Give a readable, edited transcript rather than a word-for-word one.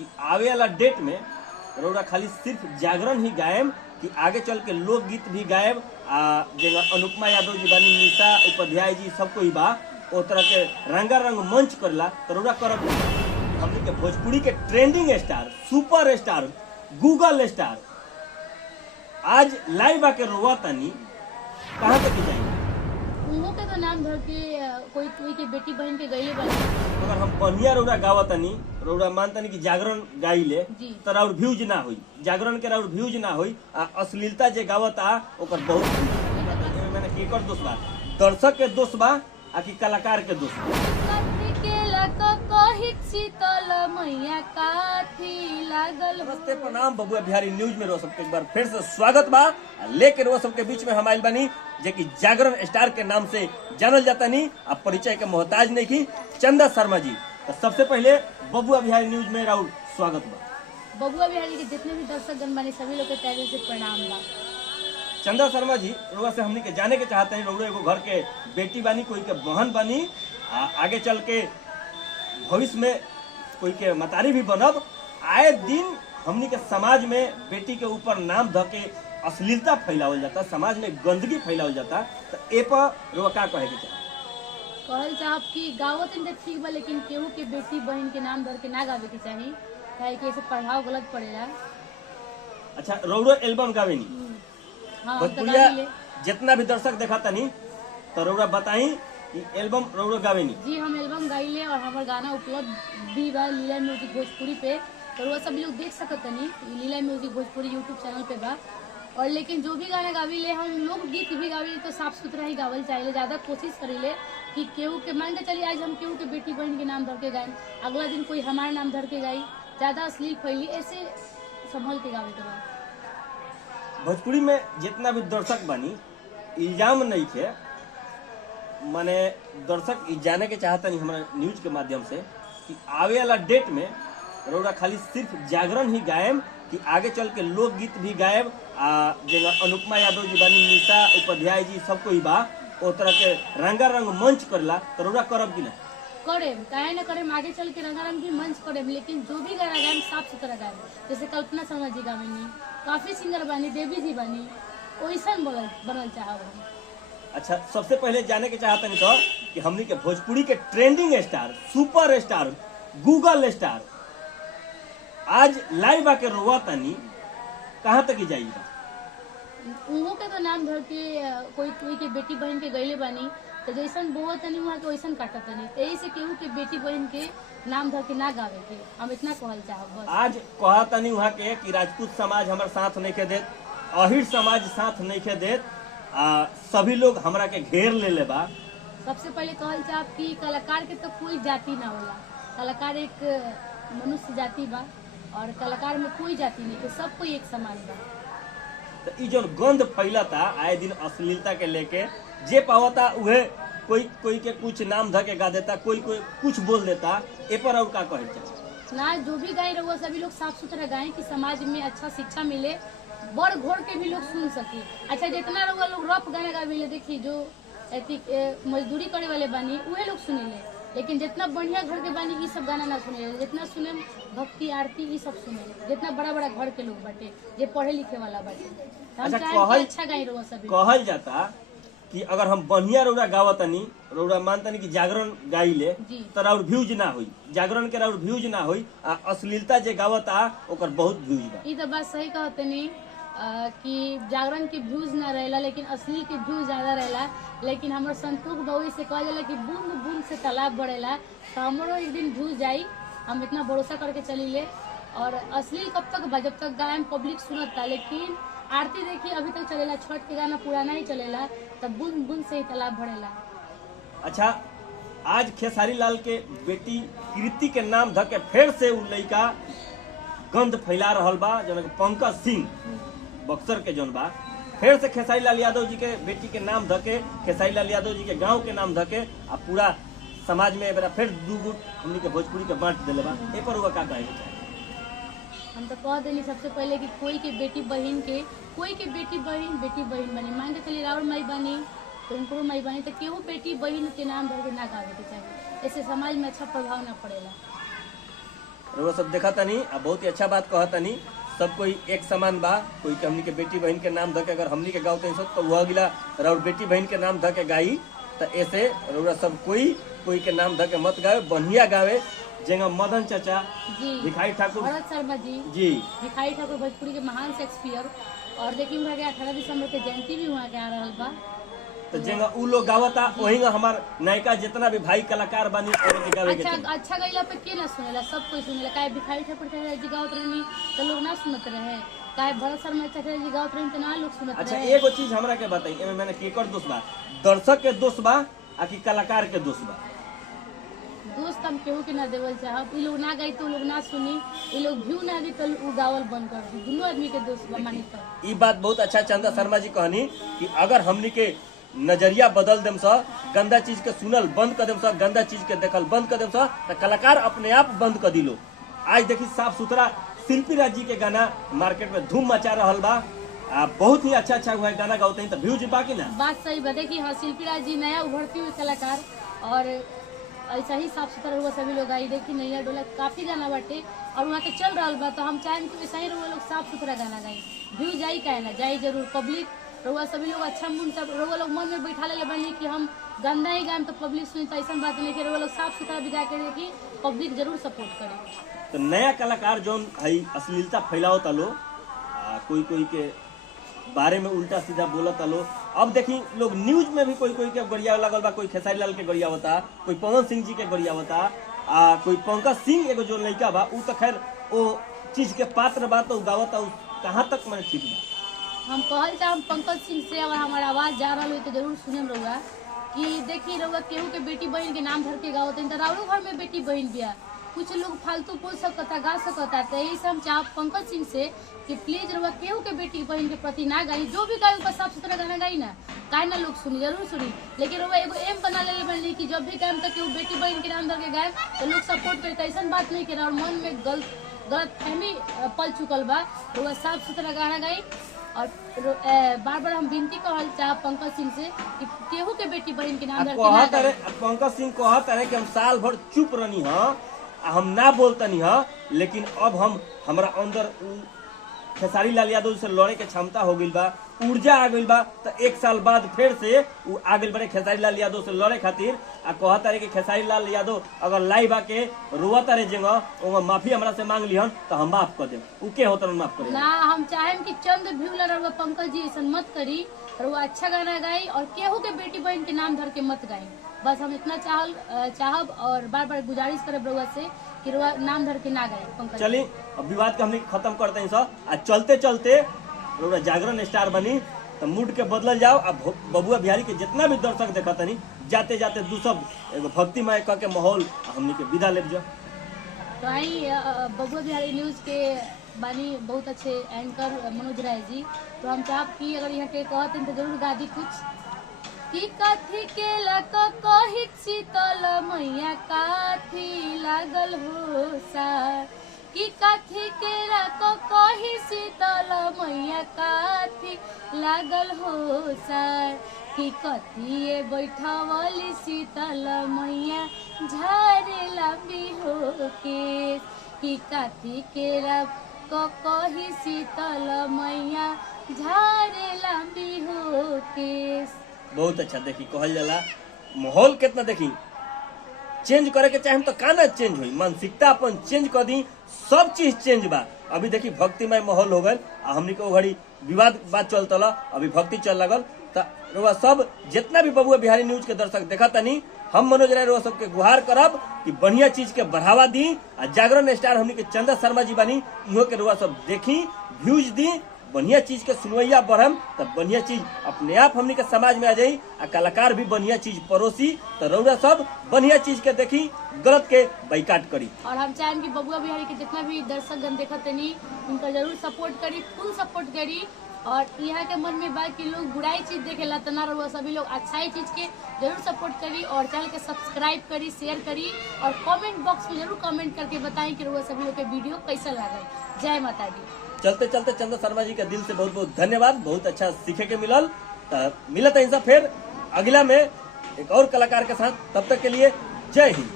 कि आवे वाला डेट में रउरा खाली सिर्फ जागरण ही गायब कि आगे चल के लोकगीत भी गायब जगह अनुपमा यादव जी बानी, निशा उपाध्याय जी सब कोई बा ओ तरह के रंगारंग मंच करला तो रउरा करब। हमने के भोजपुरी के trending star, super star, Google star आज लाइव आके रोवा तनी कहाँ तक जाएंगे? उन्हों के तो नाम धर के कोई के बेटी बहन के गईले बनी। अगर हम बढ़िया रउरा गावतनी, रउरा मानतनी कि जागरण गाइले तो राउर व्यूज ना होई, जागरण के राउर व्यूज ना होई, अश्लीलता जे गावता ओकर बहुत मैंने केकर दोष बा, दर्शक के दोष बा आ कि कलाकार के दोष बा? नमस्ते प्रणाम, बबुआ बिहारी न्यूज में सबके एक बार फिर से स्वागत बा। लेकिन वो सबके बीच में हम आइल बनी जे कि जागरण स्टार के नाम से जानल जाता नहीं, अब परिचय के मोहताज नहीं की चंदा शर्मा जी। तो सबसे पहले बबुआ बिहारी न्यूज में राउर स्वागत बा। बबुआ बिहारी के जितने भी दर्शक गण बने सभी लोग के तहे से प्रणाम बा। चंदा शर्मा जी, रउआ से हमनी के जाने के चाहते हैं, रउआ एगो घर के बेटी बानी, कोई के बहन बानी, आगे चल के भविष्य में कोई के मतारी भी बनब। आए दिन हमनी के समाज में बेटी के ऊपर नाम धके अश्लीलता फैलावल जाता, समाज में गंदगी फैलावल जाता, तो ए पर रउआ का कहे के चाहे? कहल चाहब कि गावत तो ठीक बा, लेकिन केहू के बेटी बहन के नाम धर के ना गावे के चाहिए, काहे कि ऐसे प्रभाव गलत पड़ेला। अच्छा, रउआ एल्बम गावेनी? हाँ, भोजपुरिया जितना भी दर्शक देखा तनी तो रउआ बताई कि एल्बम रउआ गावेनी? जी, हम एल्बम गाइले और हमार गाना उपलब्ध भी बा लीला म्यूजिक भोजपुरी पे, तो रउआ सब लोग देख सकत तनी, लीला म्यूजिक भोजपुरी यूट्यूब चैनल पे बा। और लेकिन जो भी गाना गाविले, हम लोग गीत भी गाविले तो साफ सुथरा ही गावल चाहिए, ज्यादा कोशिश करीले कि केहू के मान के चलिए आज हम केहू के बेटी बहन के नाम धर के गाय, अगला दिन कोई हमारे नाम धर के गाई, ज्यादा अश्लील फैली, ऐसे संभल के गावे के बाद। भोजपुरी में जितना भी दर्शक बनी इल्जाम नहीं थे, माने दर्शक जाने के चाहता नहीं हमारे न्यूज के माध्यम से कि आवे वाला डेट में रउरा खाली सिर्फ जागरण ही गायब कि आगे चल के लोकगीत भी गायब जगह अनुपमा यादव जी बानी, निशा उपाध्याय जी सब कोई बा ओ तरह के रंगारंग मंच करला तो रउरा करब कि ना? करेम, काहे ना करेम, आगे चल के रंगारंग भी मंच करेम, लेकिन जो भी गाना गायम साफ सुथरा गायम, जैसे कल्पना शर्मा जी गावेनी, काफी सिंगर बानी, देवी जी बानी, वैसन बनल चाहब हम। अच्छा, सबसे पहले जाने के चाहते हैं तो कि हमनी के भोजपुरी के trending star, super star, Google star आज लाइव आके रोवा तनी कहाँ तक जाइएगा? उन्हों के तो नाम धर के कोई के बेटी बहन के गईले बानी, तो जैसन बोल तनी वहाँ के वैसन काटत तनी, तो यही से केहू के बेटी बहन के नाम धर के ना गावे के, हम इतना कहल चाहब बस। आज कहा तनी वहाँ के कि राजपूत समाज हमारे साथ नहीं के देत, अहिर समाज साथ नहीं के देत, सभी लोग हमरा के घेर ले बा। सबसे पहले कहल चाहब कि कलाकार के तो कोई जाति ना होला, कलाकार एक मनुष्य जाति बा और कलाकार में कोई जाति नहीं, तो सब कोई एक समान बा। तो जो गंद फैलता आए दिन अश्लीलता के लेके, जे पावता उहे कोई के कुछ नाम धके गा देता, कोई कुछ बोल देता, ए पर और का कहे चाहिए? ना, जो भी गाय रहुआ सभी लोग साफ सुथरा गाएं कि समाज में अच्छा शिक्षा मिले, बड़ घोड़ के भी लोग सुन सके। अच्छा, जितना रहुआ लोग रफ गाना गाविले, देखिए जो मजदूरी करे वाले बानी उहे लोग सुनेले, लेकिन जितना बढ़िया घर के बानी ये सब गाना ना सुने, जितना सुने भक्ति आरती ये सब सुने, जितना बड़ा बड़ा घर के लोग बाटे, जे पढ़े लिखे वाला बाटे। अच्छा गाई रहुआ सभी कहल जाता कि अगर हम बढ़िया रउरा गावतनी, रउरा मानतनी कि जागरण गाइले तो राउर व्यूज ना होई, जागरण के राउर व्यूज ना होई, अश्लीलता जे गावता ओकर बहुत व्यूज बा। ई तो बात सही कहतनी कि जागरण के व्यूज ना रहेला, लेकिन अश्लील के व्यूज ज्यादा रहेला। लेकिन हमारे संतोष बाबू से कहल जाला कि बूंद बूंद से तालाब बढ़ेला, तो हमारो एक दिन व्यूज जाई, हम इतना भरोसा करके चलीले। और अश्लील कब तक बा? जब तक गायन पब्लिक सुनता, लेकिन आरती देखिए अभी तक चलेला, छठ के गाना पुराना ही चलेला, तब बूंद बूंद से ही तालाब बढ़ेला। अच्छा, आज खेसारी लाल के बेटी कृति के नाम धके फिर से उ लड़का गंद फैला रहल बा, जौन पंकज सिंह बक्सर के जौन बा, फिर से खेसारी लाल यादव जी के बेटी के नाम धके, खेसारी लाल यादव जी के गांव के नाम धके आ पूरा समाज में एक फिर दू गुट हमनी के भोजपुरी के बांट दिले बा। ए पर का कहे के चाही? हम तो कह देनी सबसे पहले कि कोई के बेटी बहन बनी, मान के चलिए राउर माई बनी तो उनको माई बनी, तो केहू बेटी बहन के नाम धर के ना गावे के चाहिए, ऐसे समाज में अच्छा प्रभाव ना पड़ेला। रउआ सब देखा तनी आ बहुत ही अच्छा बात कहा तनी। सब कोई एक समान बा, कोई के हमनी के बेटी बहन के नाम धके अगर हमनी के गाँव तनी सब तो वह गिला रउर बेटी बहन के नाम धके गाई, तो ऐसे रउरा सब कोई के नाम धके मत गावे, बढ़िया गावे। जेंगा मदन चाचा जी, भिखारी ठाकुर भरत शर्मा जी, भिखारी ठाकुर भोजपुरी के महान शेक्सपियर, और देखिए वहाँ के 18 दिसंबर के जयंती भी वहाँ के आ रहा बा। तो जेंगा उ लोग गावता वही हमार नायिका जितना भी भाई कलाकार बनी और के गावे के अच्छा गईला पे के ना सुनेला, सब कोई सुनेला। काहे भिखारी ठाकुर जी गावत रहनी तो लोग ना सुनत रहे, काहे भरत शर्मा चाचा जी गावत रहनी तो ना लोग सुनत रहे। अच्छा एगो चीज हमरा के बताई, एमे मैंने केकर दोस्त बा, दर्शक के दोस्त बा आ कि कलाकार के दोस्त बा? दोस्त हम केहू के ना देवल चाहब। ई लोग ना गई तो लोग ना सुनी, ई लोग व्यू ना दी तो उ गावल बंद कर दी। दोनों आदमी के दोस्त बा मानी तो। ई बात बहुत अच्छा चंदा शर्मा जी कहनी कि अगर हमनी के नजरिया बदल देम सा, गंदा चीज के सुनल बंद कर देम सा, गंदा चीज के देखल बंद कर देम सा, तो कलाकार अपने आप बंद कर दिलो। आज देखी साफ सुथरा शिल्पी राज जी के गाना मार्केट में धूम मचा रहा बा, बहुत ही अच्छा हुआ गाना गाते हैं तो व्यूज बाकी ना बात सही बता कि हाँ शिल्पी राज जी नया उभरती हुई कलाकार, और ऐसा ही साफ सुथरा हुआ सभी लोग आई। देखी नैया डोला काफी गाना बाटे और वहाँ के चल रहा बा, तो हम चाहें कि वैसा ही रहुआ लोग साफ सुथरा गाना गाई। व्यू जाई काहे ना जाई जरूर, पब्लिक रहुआ सभी लोग अच्छा मूड सब रहुआ लोग मन में बैठा ले बनी कि हम गंदा ही गाएं तो पब्लिक सुनी, तो ऐसा बात नहीं कि रहुआ लोग साफ सुथरा भी गा के देखी, पब्लिक जरूर सपोर्ट करे। तो नया कलाकार जो है अश्लीलता फैलावता लो, कोई के बारे में उल्टा सीधा बोलता लो। अब देखी लोग न्यूज में भी कोई के गरिया लगल बा, कोई खेसारी लाल के गरिया होता, कोई पवन सिंह जी के गरिया होता, कोई पंकज सिंह एगो जो लड़का बा उ तो खैर वो चीज के पात्र बा, तो गावता कहाँ तक मैंने ठीक बा। हम कहल चाहम पंकज सिंह से अगर हमारा आवाज जा रहा हो तो जरूर सुने रहुआ कि देखिए रहुआ केहू के बेटी बहन के नाम धर के गावत है, राउरो घर में बेटी बहन बिया, कुछ लोग फालतू बोल सकता गा सकता, तो यही से हम चाह पंकज सिंह से कि प्लीज रहुआ केहू के बेटी बहन के प्रति ना गाई, जो भी गाई ऊपर साफ सुथरा गाना गाई ना, काहे ना लोग सुनी जरूर सुनी, लेकिन रहुआ एगो एम बना ले बनी कि जब भी गायम तक केहू बेटी बहन के नाम धर के गाय तो लोग सपोर्ट करे। ऐसा बात नहीं करा और मन में गलत फहमी पल चुकल बा, रहुआ साफ सुथरा गाना गाई। और बार हम विनती कहल चाह पंकज सिंह से कि केहू के बेटी बहन के नाम पंकज सिंह कहता है कि हम साल भर चुप रहनी है, हम ना बोलतनी है, लेकिन अब हमरा अंदर खेसारी लाल यादव से लड़े के क्षमता हो गई बा, ऊर्जा आ गई बा, तो एक साल बाद फिर से वो आ गई बड़े खेसारी लाल यादव से लड़े खातिर। कहता रहे कि खेसारी लाल यादव अगर लाइव आके रोवता रहे जगह माफी हमरा से मांग लिहन तो हम माफ कर देम, उ के होता माफ कर ना। हम चाहेम कि चंद व्यूला रहुआ पंकज जी ऐसा मत करी, रहुआ अच्छा गाना गाई और केहू के बेटी बहन के नाम धर के मत गाई, बस हम इतना चाहब और बार गुजारिश करब रहुआ से कि रहुआ नाम धर के ना गाई पंकज। चलिए अब विवाद के हम खत्म करते हैं सब, आज चलते चलते रहुआ जागरण स्टार बनी तो मूड के बदल जाओ। अब बबुआ बिहारी के जितना भी दर्शक देखा तनी जाते जाते दू सब एगो भक्तिमय कह के माहौल हमनी के विदा ले जाओ। तो आई बबुआ बिहारी न्यूज के बानी बहुत अच्छे एंकर मनोज राय जी, तो हम चाहब कि अगर यहाँ के कहते हैं तो जरूर गा दी कुछ कि काथी के लक कही शीतल मैया काथी लागल हो सार, कि काथी के लक कही शीतल मैया काथी लागल हो सार, कि कथिए बैठवली शीतल मैया झारे लंबी हो के, कि काथी के लक कही शीतल मैया झारे लंबी हो के। बहुत अच्छा देखी कहल जाला माहौल कितना देखी चेंज करे के चाहे तो काना चेंज हुई, मानसिकता अपन चेंज कर दी, सब चीज चेंज बा। अभी देखी भक्तिमय माहौल हो गए, हमनी के घड़ी विवाद बात चलता, अभी भक्ति चल लगल, तो सब जितना भी बबुआ बिहारी न्यूज के दर्शक देखा तनी हम मनोज राय रोआ सबके गुहार करब कि बढ़िया चीज के बढ़ावा दी। जागरण स्टार हमनी के चंदा शर्मा जी बनी, इहो के रोआ सब देखी व्यूज दी, बढ़िया चीज के सुनवैया बढ़म, तब बढ़िया चीज अपने आप हमनी के समाज में आ जाई, आ कलाकार भी बढ़िया चीज परोसी, तो रउरा सब बढ़िया चीज के देखी, गलत के बाइकाट करी। और हम चाहें कि बबुआ बिहारी के जितना भी दर्शक गण देखत तनी उनका जरूर सपोर्ट करी, फुल सपोर्ट करी। और यहाँ के मन में बात कि लोग बुराई चीज देखेला तो ना रहुआ सभी लोग अच्छाई चीज के जरूर सपोर्ट करी और चैनल के सब्सक्राइब करी, शेयर करी और कमेंट बॉक्स में जरूर कमेंट करके बताएं कि रहुआ सभी लोग के वीडियो कैसा लगा। जय माता दी। चलते चलते चंदा शर्मा जी का दिल से बहुत बहुत धन्यवाद, बहुत अच्छा सीखे के मिलल। मिलत है फिर अगला में एक और कलाकार के साथ, तब तक के लिए जय हिंद।